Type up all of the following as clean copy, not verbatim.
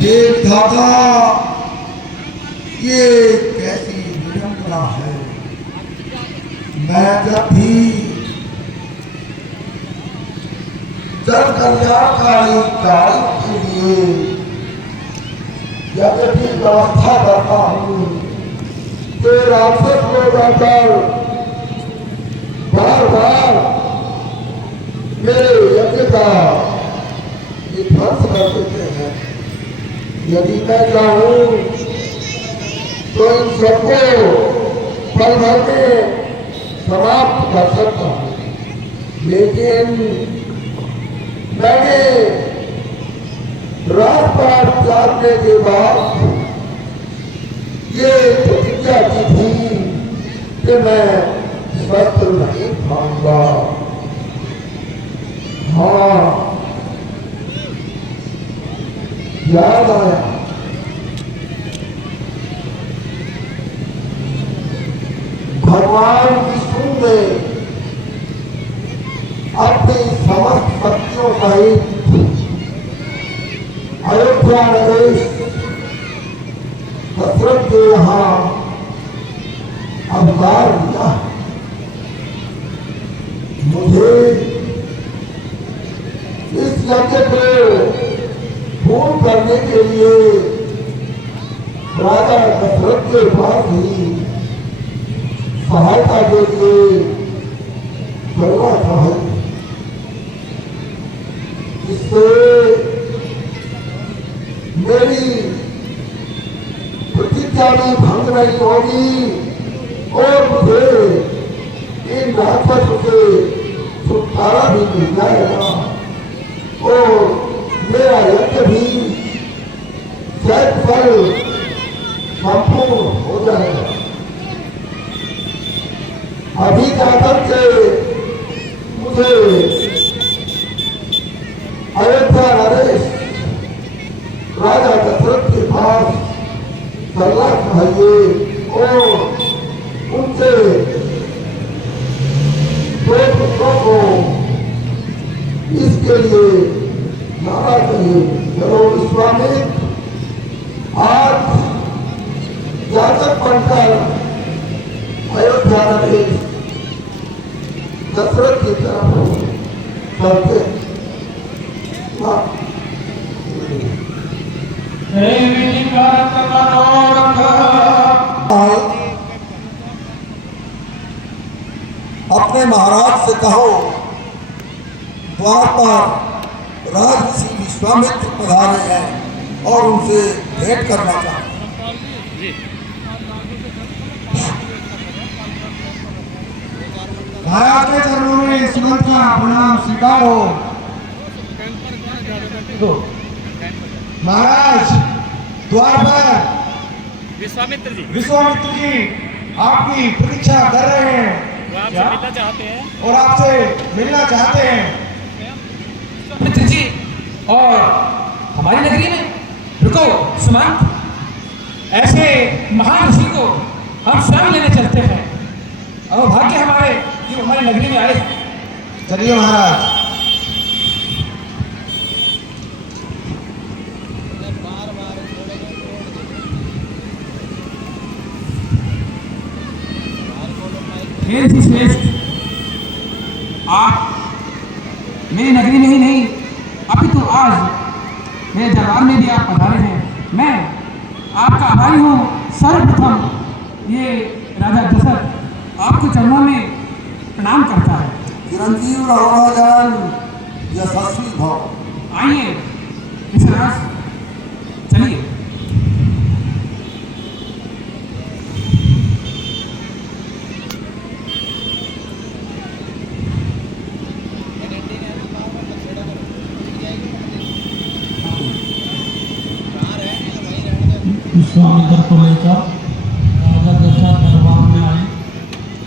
हे दादा, ये कैसी विडंबना है। मैं जब भी जन कल्याणकारी कार्य के लिए जब भी व्यवस्था करता हूँ तो राक्षस लोग आकर बार बार मेरे यज्ञ का ध्वंस कर देते हैं। यदि मैं चाहूं तो इन सबको पल भर में समाप्त कर सकता हूं, लेकिन मैंने राजपाट त्यागने के बाद ये प्रतिज्ञा की थी कि मैं शस्त्र नहीं खाऊंगा। हाँ, याद आया, भगवान विष्णु ने अपनी समस्त शक्तियों सहित अयोध्या नरेश दशरथ के यहाँ अवतार लिया। मुझे इस यज्ञ को पूर्ण करने के लिए राजा दशरथ के पास ही सहायता के लिए करना चाहिए, इससे मेरी प्रतिज्ञा भी भंग नहीं होगी और मुझे इन राक्षसों से छुटकारा भी मिल जाएगा और मेरा यज्ञ भी सफल संपूर्ण हो जाएगा। अभी जाकर के मुझे अयोध्या नरेश राजा दशरथ के पास चलना चाहिए और उनसे दो पुत्रों को इसके लिए लाना चाहिए। चलो विश्वामित्र, आज याचक बनकर अयोध्या नरेश दशरथ की तरफ चलते। अपने महाराज से कहो द्वार पर राजऋषि विश्वामित्र पधारे हैं और उनसे भेंट करना चाहते हैं। महाराज के चरणों में सुमंत का प्रणाम स्वीकारो। महाराज द्वार पर विश्वामित्र जी आपकी प्रतीक्षा कर रहे हैं, आपसे मिलना चाहते हैं और आपसे मिलना चाहते हैं। विश्वामित्र जी और हमारी नगरी में रुको सुमंत, ऐसे महान ऋषि को हम स्वयं लेने चलते हैं और भाग्य हमारे कि हमारी नगरी में आए। चलिए महाराज। हे श्रेष्ठ, आप मेरी नगरी में ही नहीं अपितु आज मेरे दरबार में भी आप पधारे हैं। मैं आपका आभारी हूँ। सर्वप्रथम ये राजा दशरथ आपके चरणों में प्रणाम करता है। चिरंजीव रहो राजन, यशस्वी भव। आइए विश्वनाथ, चलिए। विश्वामित्र को लेकर राजा दशरथ दरबार में आए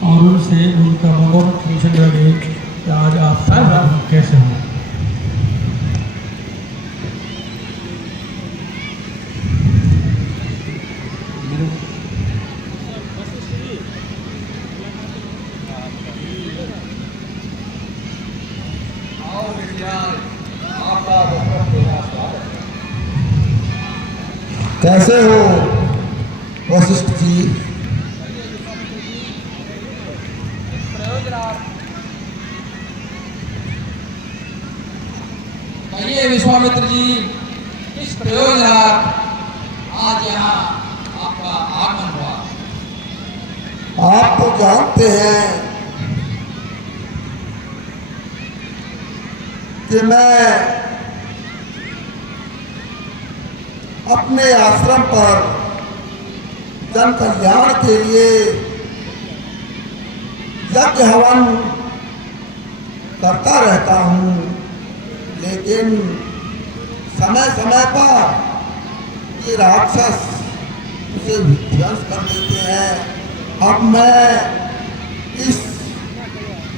और उनसे उनका मनोरथ पूछने लगे कि आज आप कैसे हो। कैसे हो वशिष्ठ जी? कहिए विश्वामित्र जी, किस प्रयोजन आज यहाँ आपका आगमन हुआ? आप तो जानते हैं कि मैं अपने आश्रम पर जन कल्याण के लिए यज्ञ हवन करता रहता हूँ, लेकिन समय समय पर ये राक्षस उसे ध्वंस कर देते हैं। अब मैं इस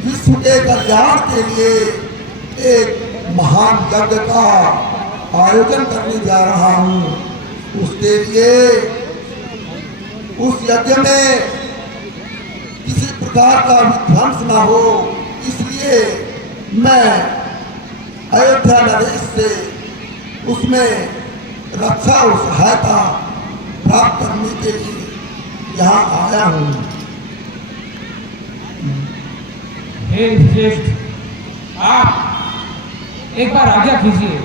विश्व के कल्याण के लिए एक महान यज्ञ का आयोजन करने जा रहा हूँ। उसके लिए उस यज्ञ में किसी प्रकार का विध्वंस न हो, इसलिए मैं अयोध्या नरेश से उसमें रक्षा और सहायता प्राप्त करने के लिए यहाँ आया हूँ। हे श्रेष्ठ, आप एक बार आज्ञा कीजिए,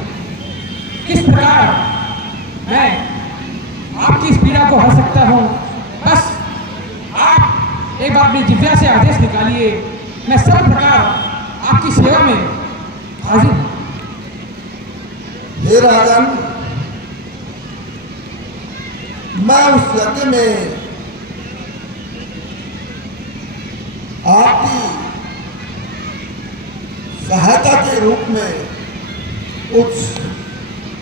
किस प्रकार मैं आपकी इस पीड़ा को हर सकता हूँ। बस आप एक बार अपनी जिह्वा से आदेश निकालिए, मैं सब प्रकार आपकी सेवा में हाजिर हूँ। हे राजन, मैं उस यज्ञ में आपकी सहायता के रूप में कुछ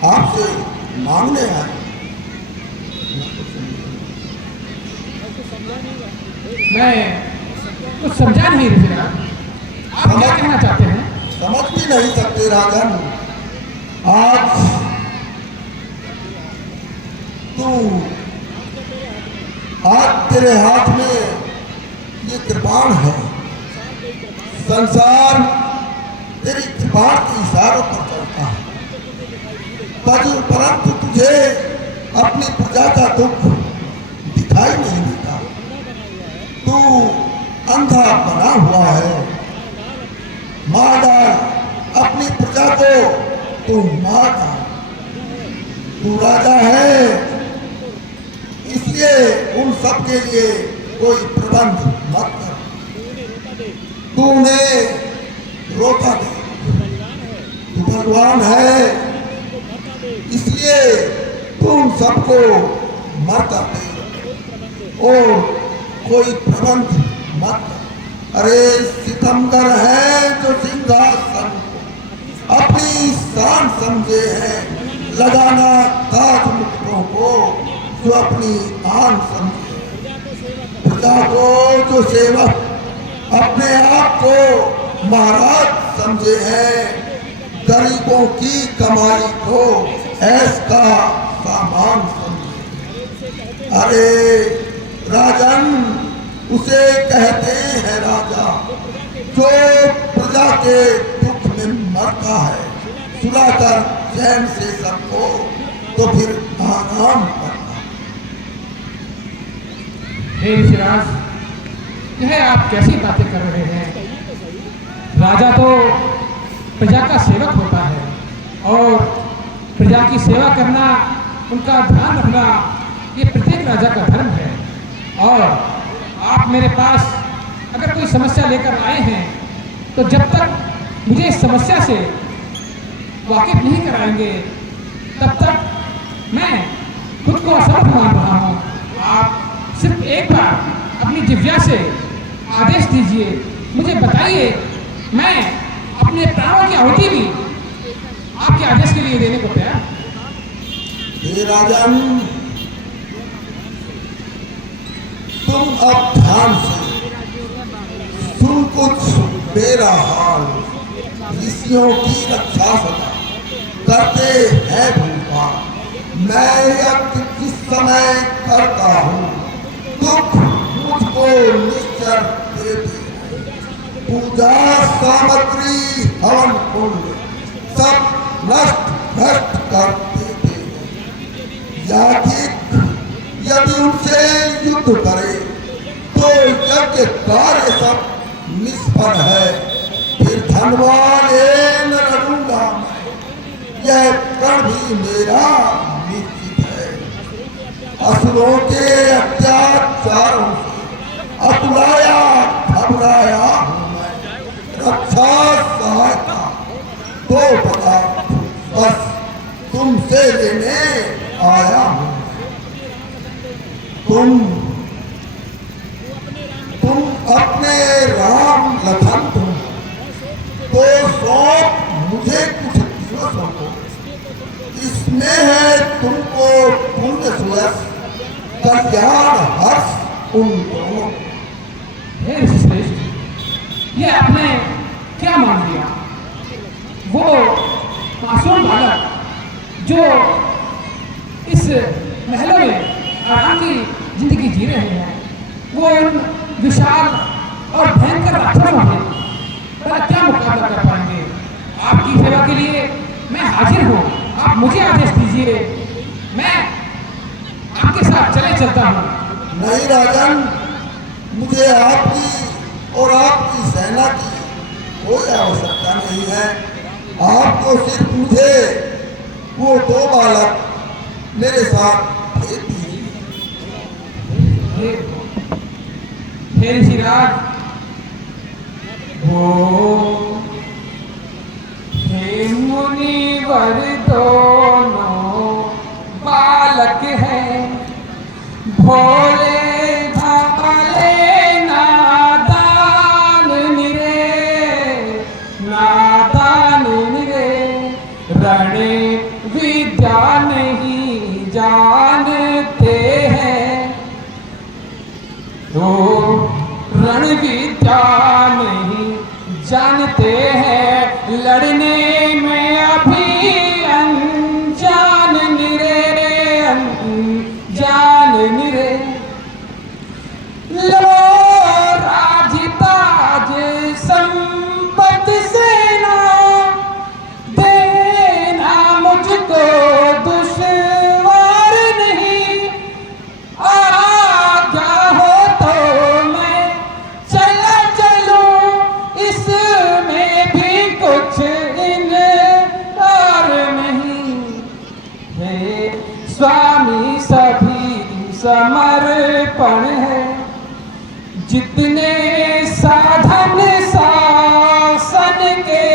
आपसे मांगने आए। मैं कुछ समझा नहीं रहा, आप क्या कहना चाहते हैं? समझ भी नहीं सकते राजन। आज तेरे हाथ में ये कृपाण है। संसार तेरी कृपाण के इशारों पर चलता है, परंतु तुझे अपनी प्रजा का दुख दिखाई नहीं देता। तू अंधा बना हुआ है। मार डाल अपनी प्रजा को, तू मार डाल। तू राजा है, इसलिए उन सब के लिए कोई प्रबंध मत कर। तू उन्हें रोका दे। तू भगवान है, इसलिए तू उन सबको मरता दे और कोई प्रबंध मत कर। अरे सितमगर है जो सिंहासन अपनी शान समझे हैं, लगाना ताज मुकुटों को जो अपनी आन समझे। प्रजा को जो सेवक अपने आप को महाराज समझे हैं, गरीबों की कमाई को ऐश का सामान समझे। अरे राजन, उसे कहते हैं राजा जो प्रजा के दुख में मरता है, सुलाकर चैन से सबको तो फिर आराम करता। हे ऋषिराज, यह आप कैसी बातें कर रहे हैं? राजा तो प्रजा का सेवक होता है और प्रजा की सेवा करना, उनका ध्यान रखना, ये प्रत्येक राजा का धर्म है। और आप मेरे पास अगर कोई समस्या लेकर आए हैं तो जब तक मुझे इस समस्या से वाकिफ नहीं कराएंगे तब तक मैं खुद को असमर्थ मान रहा हूँ। आप सिर्फ एक बार अपनी जिह्वा से आदेश दीजिए, मुझे बताइए, मैं अपने प्राणों की आहुति भी आपके आदेश के लिए देने को तैयार। हे राजन, तुम अब ध्यान से सुन। कुछ मेरा हाल ऋषियों की रक्षा सदा करते हैं भूपा। मैं यज्ञ किस समय करता हूँ, दुख मुझको निश्चर देते हैं। पूजा सामग्री हवन कुंड सब नष्ट भ्रष्ट कर देते हैं। याचिक यदि उनसे युद्ध करे तो यज्ञ कार्य सब निष्फल है। फिर धनवान न लड़ूंगा मैं, यह प्रण भी मेरा निश्चित है। असुरों के अत्याचारों से अकुलाया घबराया हूँ मैं, रक्षा सहायता तो बता बस तुमसे लेने आया हूँ। तुम अपने राम लखन तुम तो सौंप मुझे कुछ दिवसों को, इसमें है तुमको पुण्य सुयस कल्याण हर्ष उन दोनों। हे ऋषिश्रेष्ठ, ये आपने क्या मान लिया? वो मासूम बालक जो इस महलों में आराम की जिंदगी जी रहे हैं, वो इन विशाल और भयंकर राक्षसों से क्या मुकाबला कर पाएंगे? आपकी सेवा के लिए मैं हाजिर हूँ, आप मुझे आदेश दीजिए, मैं आपके साथ चले चलता हूँ। नहीं राजन, मुझे आपकी और आपकी सेना की कोई आवश्यकता नहीं है। आपको सिर्फ मुझे वो दो बालक मेरे साथ भेज दीजिए। हे ऋषिराज, वो हे मुनिवर दोनों बालक हैं, भोले भाले नादान निरे रण विद्या नहीं जानते हैं, तो रण विद्या नहीं जानते हैं, लड़ने में अभी अनजान निरे लो राजताज संपत सेना, देना मुझको दुश्वार नहीं, आज्ञा हो तो मैं चला चलूं, इसमें भी कुछ इनकार नहीं। हे स्वामी सभी समर्पण है, जितने साधन शासन के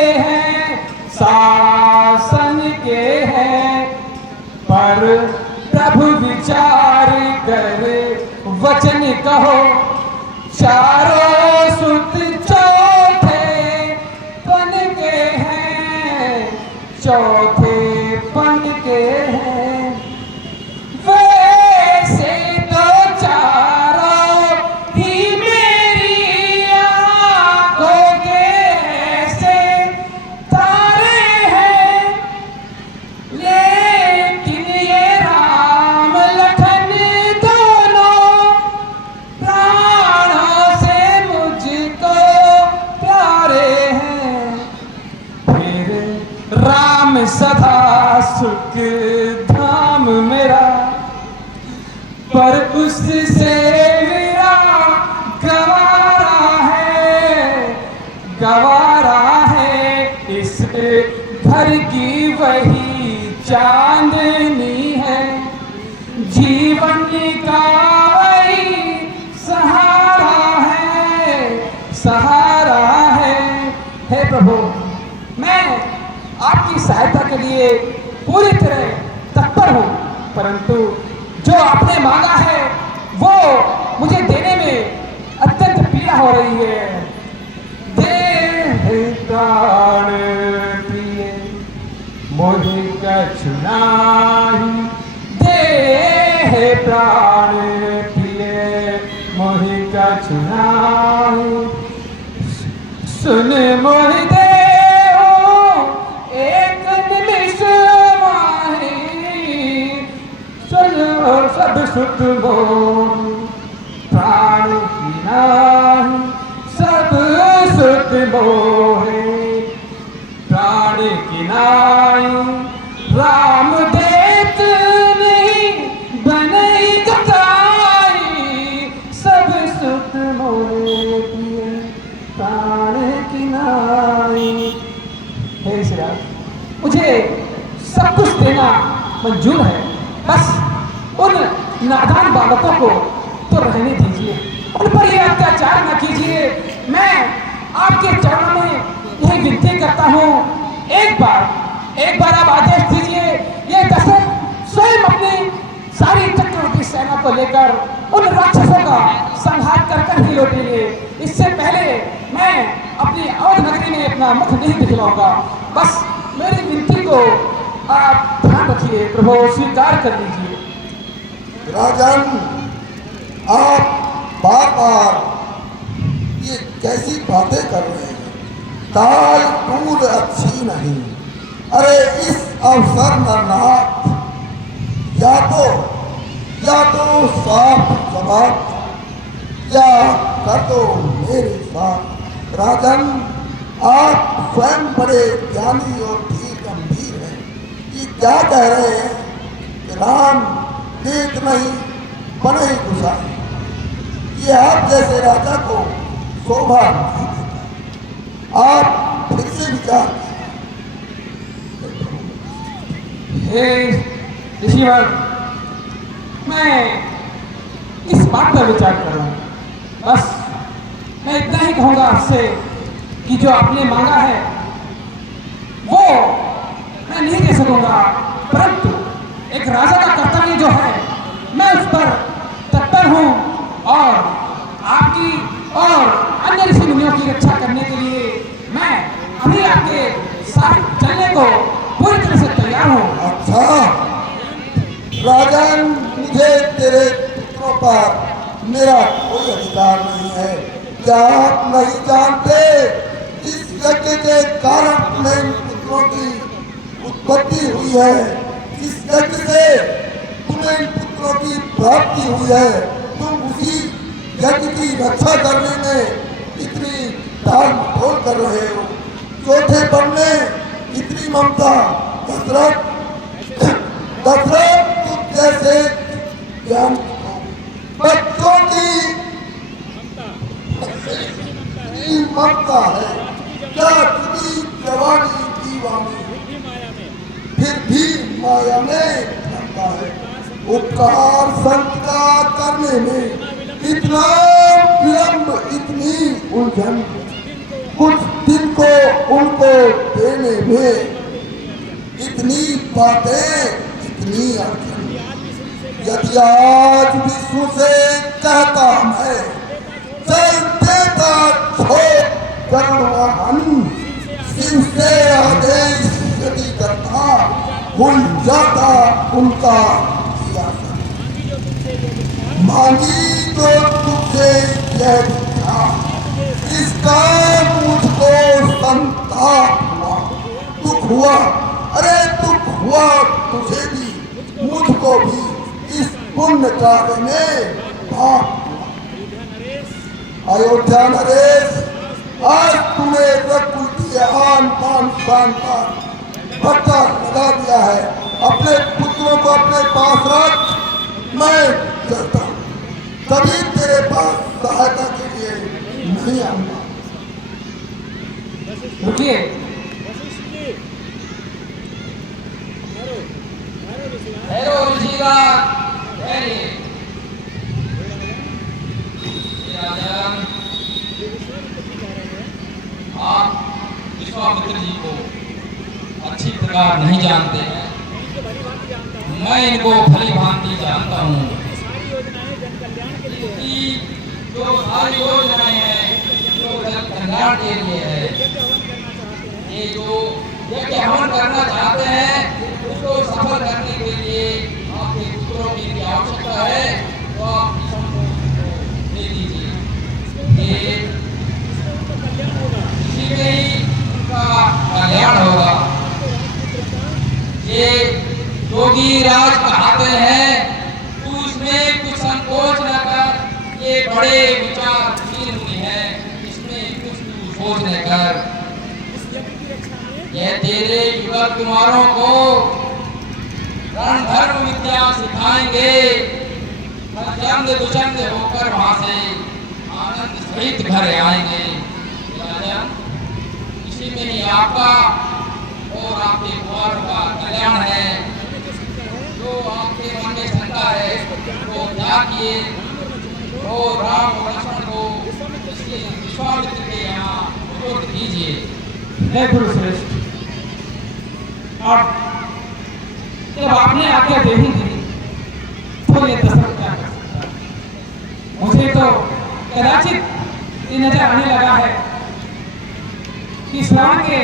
हैं, पर प्रभु विचार कर वचन कहो, चारों सुत चौथे पन के हैं, चौथे पन के हैं, वैसे तो चारों ही मेरी आंखों के ऐसे तारे हैं, लेकिन ये राम लखन दोनों प्राणों से मुझको प्यारे हैं। फिर राम सदा सुख धाम मेरा, पर उससे मेरा गवारा है इस घर की वही चांदनी है, जीवन का वही सहारा है। हे प्रभु, मैं आपकी सहायता के लिए पूरी तरह तत्पर हूँ, परंतु जो आपने मांगा है वो मुझे देने में अत्यंत पीड़ा हो रही है। देह प्राण प्रिय मोहि कछु नाही, देह प्राण प्रिय मोहि कछु नाही, सुन मोहि देहो एक निमिष माही, सुन सब सुख मोहि प्राण की नाही, सब सुख मोहि प्राण की नाही, राम देत नहीं सब कुछ देना मंजूर है, बस उन नादान बालकों को तो रहने दीजिए, उन पर ये अत्याचार न कीजिए। मैं आपके चरणों में यही विनती करता हूँ, एक बार आप आदेश दीजिए। ये दशरथ स्वयं अपनी सारी चक्रवर्ती सेना को लेकर उन राक्षसों का संहार कर ही लौटेंगे। इससे पहले मैं अपनी अवध नगरी में अपना मुख नहीं दिखलाऊंगा। बस मेरी विनती को आप ध्यान रखिए, प्रभु स्वीकार कर लीजिए। राजन, आप बार बार ये कैसी बातें कर रहे हैं? ताल तूल अच्छी नहीं। अरे इस अवसर नाथ या तो साफ जवाब या कर दो मेरे साथ। राजन, आप स्वयं बड़े ज्ञानी और धीर गंभीर हैं। ये क्या कह रहे हैं कि राम देख नहीं बने ही गुजारे? ये आप जैसे राजा को शोभा नहीं देता। आप फिर से विचार ऋषिवर, मैं इस बात पर विचार कर रहा हूँ। बस मैं इतना ही कहूँगा आपसे कि जो आपने मांगा है वो मैं नहीं दे सकूँगा, परंतु एक राजा का कर्तव्य जो है मैं उस पर तत्पर हूँ और आपकी और अन्य ऋषि मुनियों की रक्षा करने के लिए मैं अभी आपके साथ चलने को पूरी तरह से तैयार हूँ। अच्छा राजन, मुझे तेरे पुत्रों पर मेरा कोई अधिकार नहीं है। क्या आप नहीं जानते जिस यज्ञ के कारण तुम्हें इन पुत्रों की उत्पत्ति हुई है, जिस यज्ञ से तुम्हें इन पुत्रों की प्राप्ति हुई है, तुम उसी यज्ञ की रक्षा करने में इतनी टाल मटोल कर रहे हो। चौथे पन में इतनी ममता। दशरथ तुम जैसे ज्ञान बच्चों की ममता है। क्या तुम्ही जवानी दीवानी फिर भी माया में रहता है। उपकार संत का करने में इतना विलंब, इतनी उलझन, कुछ दिन को उनको देने में इतनी बातें, इतनी अड़चन। यदि आज विष्णु से कहता मैं चल देता छोड़ गरुड़वाहन, शिव से आदेश यदि करता भूल जाता उनका किया। मांगी तो तुझसे यह था, इसका मुझको संताप हुआ, दुख हुआ। अरे दुख हुआ तुझे भी, मुझको भी इस पुण्य कार्य में पाप हुआ। अयोध्या नरेश, आज तूने रघुकुल की आन बान शान पर पट्टा लगा दिया है। अपने पुत्रों को अपने पास रख, मैं चलता हूँ। कभी तेरे पास सहायता के लिए नहीं आऊंगा। रुकिए, ठहरो ऋषिराज, ठहरिए। राजन, आप विश्वामित्र जी को अच्छी प्रकार नहीं जानते हैं, मैं इनको भली भांति जानता हूँ। जो सारी योजनाएं हैं जो जन कल्याण के लिए है, ये जो यज्ञ हवन करना चाहते हैं उसको सफल करने के लिए आपके पुत्रों की आवश्यकता है, तो आप दे दीजिए। ये इसी में ही उनका कल्याण होगा। ये योगी राज कहते हैं, तू इसमें कुछ संकोच न कर, ये बड़े विचारशील मुनि हैं, इसमें कुछ तू सोच न कर। ये तेरे युवक कुमारों को रणधर्म विद्या सिखाएंगे, जंग दुचंग होकर वहां से आनंद सहित घर आएंगे। इसी में ही आपका और आपके कुमारों का कल्याण है। कीजिए और राम और लक्ष्मण को विश्वामित्र के यहाँ उपरोक्त कीजिए। हे गुरुश्रेष्ठ, अब जब आपने आज्ञा दे ही दी तो ये दशरथ क्या कर सकता है? मुझे तो कदाचित ये नजर आने लगा है कि श्रवण के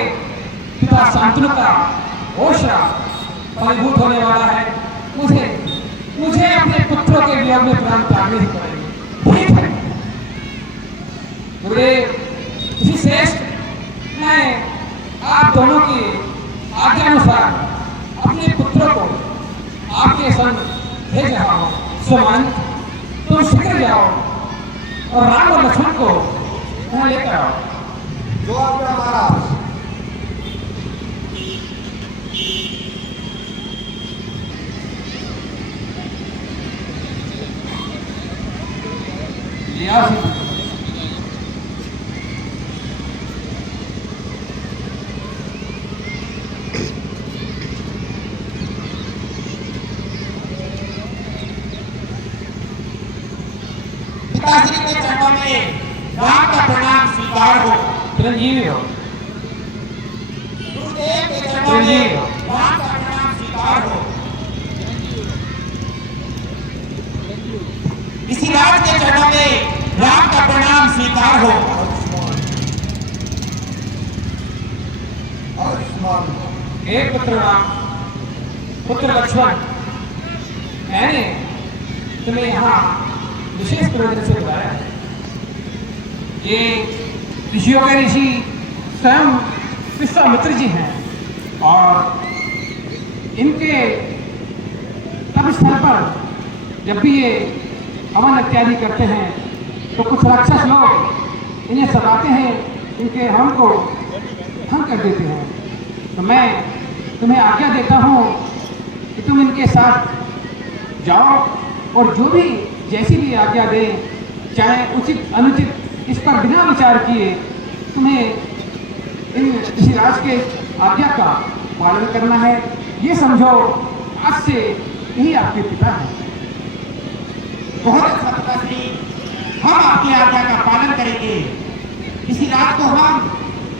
पिता शांतनु का वो श्राप फलीभूत होने वाला है। मुझे अपने पुत्रों के वियोग में प्राण त्यागने ही पड़ेंगे। ठीक है गुरुदेव, इसी श्रेष्ठ, मैं आप दोनों की आज्ञानुसार अपने पुत्रों को आपके संग भेज रहा हूँ। सुमंत, तुम शीघ्र जाओ और राम और लक्ष्मण को यहाँ लेकर आओ। जो आज्ञा महाराज। लिया पिताश्री के चरणों में राम का प्रणाम स्वीकार हो। चिरंजीवी हो। गुरुदेव के चरणों में राम का प्रणाम स्वीकार हो। इसी राज के चरणों में राम का प्रणाम स्वीकार हो। आयुष्मान हे पुत्र राम, पुत्र लक्ष्मण, मैंने तुम्हें यहाँ विशेष प्रयोजन से बुलाया है। ये ऋषियों के ऋषि स्वयं विश्वामित्र जी हैं और इनके तप स्थल पर जब भी ये हवन इत्यादि करते हैं तो कुछ राक्षस लोग इन्हें सताते हैं, इनके हवन को भंग कर देते हैं। तो मैं तुम्हें आज्ञा देता हूँ कि तुम इनके साथ जाओ और जो भी जैसी भी आज्ञा दें, चाहे उचित अनुचित, इस पर बिना विचार किए तुम्हें इन ऋषिराज के आज्ञा का पालन करना है। ये समझो आज से यही आपके पिता हैं। बहुत अच्छा पिताश्री, हम आपकी आज्ञा का पालन करेंगे। इसी रात को हम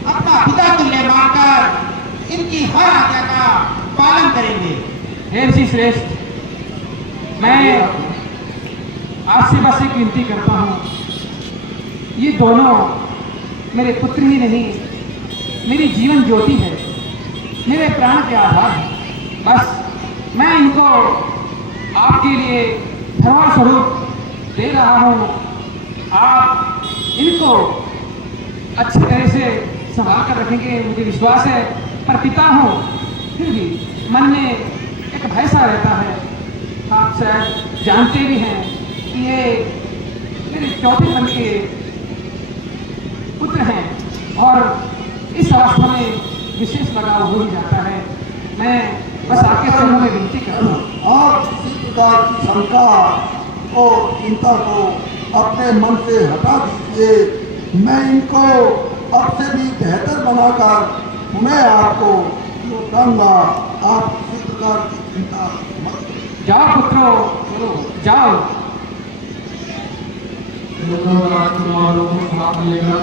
अपना पिता तुल्य मानकर इनकी हर आज्ञा का पालन करेंगे। हे ऋषि श्रेष्ठ, मैं आपसे बस एक विनती करता हूँ, ये दोनों मेरे पुत्र ही नहीं, मेरी जीवन ज्योति है, मेरे प्राण के आधार है। बस मैं इनको आपके लिए धर्म स्वरूप दे रहा हूँ। आप इनको अच्छी तरह से संभाल कर रखेंगे, मुझे विश्वास है। पर पिता हूँ फिर भी मन में एक भय सा रहता है। आप शायद जानते भी हैं कि ये मेरे चौथे मन के पुत्र हैं और इस अवस्था में विशेष लगाव हो ही जाता है। मैं बस आपके चरणों में विनती करता हूँ। आप किसी प्रकार की शंका और चिंता को अपने मन से हटा दीजिए। मैं इनको अब से भी बेहतर बनाकर मैं आपको लौटाऊंगा। आप किसी प्रकार की चिंता मत करिए। जाओ पुत्रों, जाओ। राजकुमारों को साथ लेकर